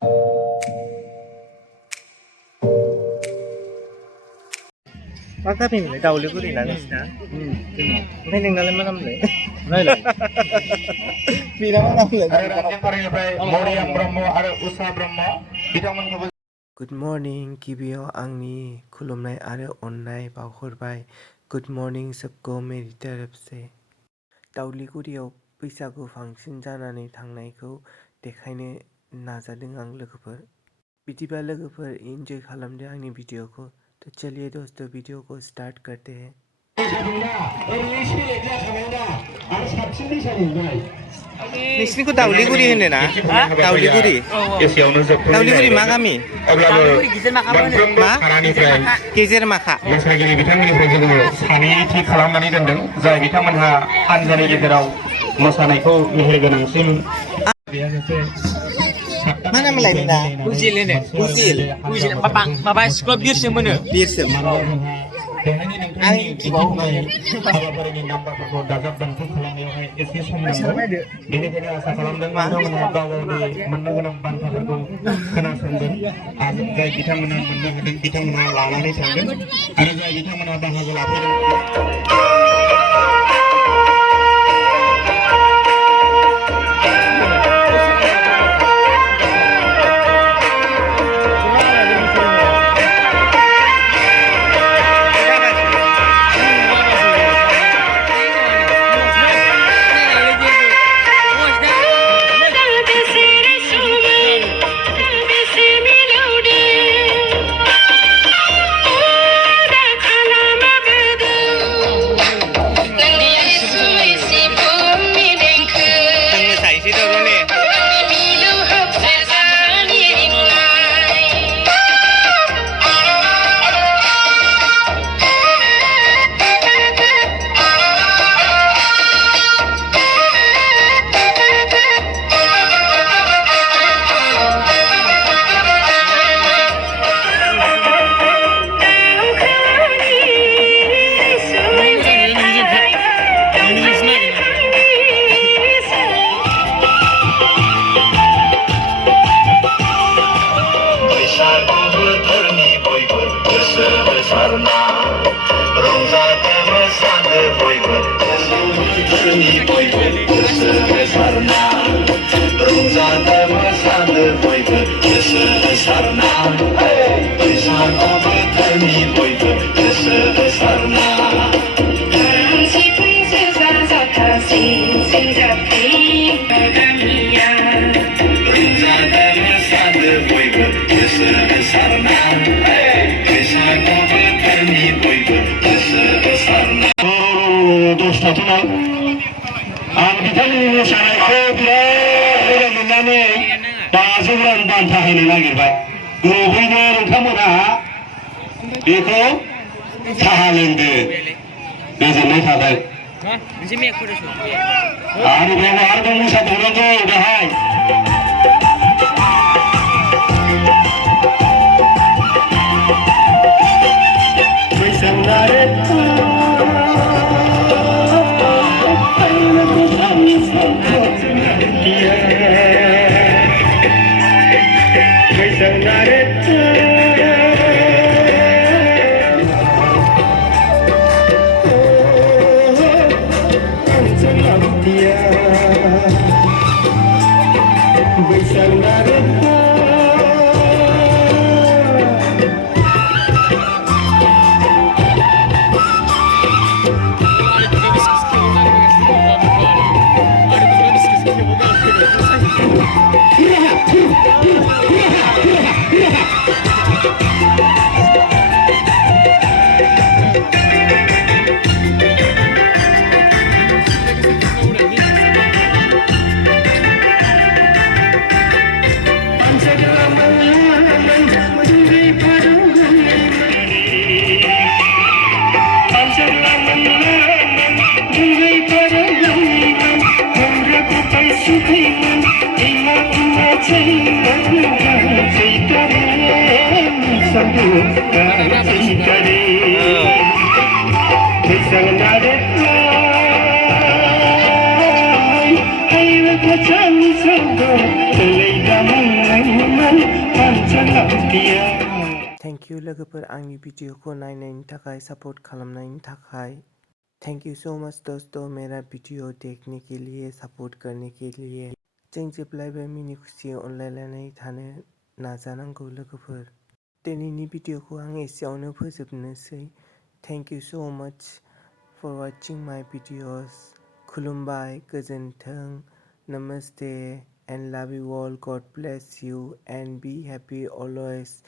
मा गामिनिलाय दाउलिगुरि ना नोंसिना? ओमफ्राय नोंनालाय मा नामलाय? नायलाय बेना मा नामलाय? आरो रामदेवबारिनिफ्राय मरियाम ब्रह्म आरो उषा ब्रह्म बिथांमोनखौबो गुड मर्निं गिबियाव आंनि खुलुमनाय आरो अननाय बावहरबाय। गुड मर्निं सबको मेरी तरफ से। दाउलिगुरियाव बैसागु फांसन जानानै थांनायखौ देखायनो नाजादों आं लोगोफोर। बिदिबा लोगोफोर इन्जय खालामदो आंनि भिडिअखौ। तो चलिए दोस्तों वीडियो को स्टार्ट करते हैं। नोंसिनिखौ दाउलिगुरि होनो ना? दाउलिगुरि? दाउलिगुरि मा गामि? मा? गेजेर माखा? मोसागिरि बिथांमोननिफ्राय जोङो सानै थि खालामनानै दोनदों जाय बिथांमोनहा हानजानि गेजेराव मोसानायखौ मेहेर गोनांसिन मा नामलाय नोंना? उजिल होनो। उजिल माबा स्कुलाव बिरसोम होनो। बिरसोम। हाबाफारिनि नाम्बारफोरखौ दाजाब दानख' खालामनायावहाय एसे सम नांगौ बेनिखायनो आसा खालामदों नोंथांमोनहा गाव गावनि मोननो गोनां बान्थाफोरखौ खोनासंगोन आरो जाय बिथांमोना मोननो हादों बिथांमोना लानानै थांगोन आरो जाय बिथांमोना बाहागो लाफैदों आं बिथांनि मोसानायखौ बिराद मोजां मोननानै 500 रां बान्था होनो नागिरबाय ग्रुपैनो नोंथांमोनहा बेखौ साहा लोंदो गोजोननाय थाबाय आरो बेयाव मोसाबावनांगौ दाहाय थेंक इउ लोगोफोर आंनि भिडिअखौ नायनायनि थाखाय सापर्ट खालामनायनि थाखाय थैंक यू सो मच दोस्तों मेरा वीडियो देखने के लिए सपोर्ट करने के लिए जों जेब्लायबो मिनि खुसि अनलायनानै थानो नाजानांगौ लोगोफोर दिनैनि भिडिअखौ आं एसेयावनो फोजोबनोसै thank you so much for watching माय भिडिअस खुलुमबाय गोजोन्थों नमस्ते and love you all God bless you and be happy always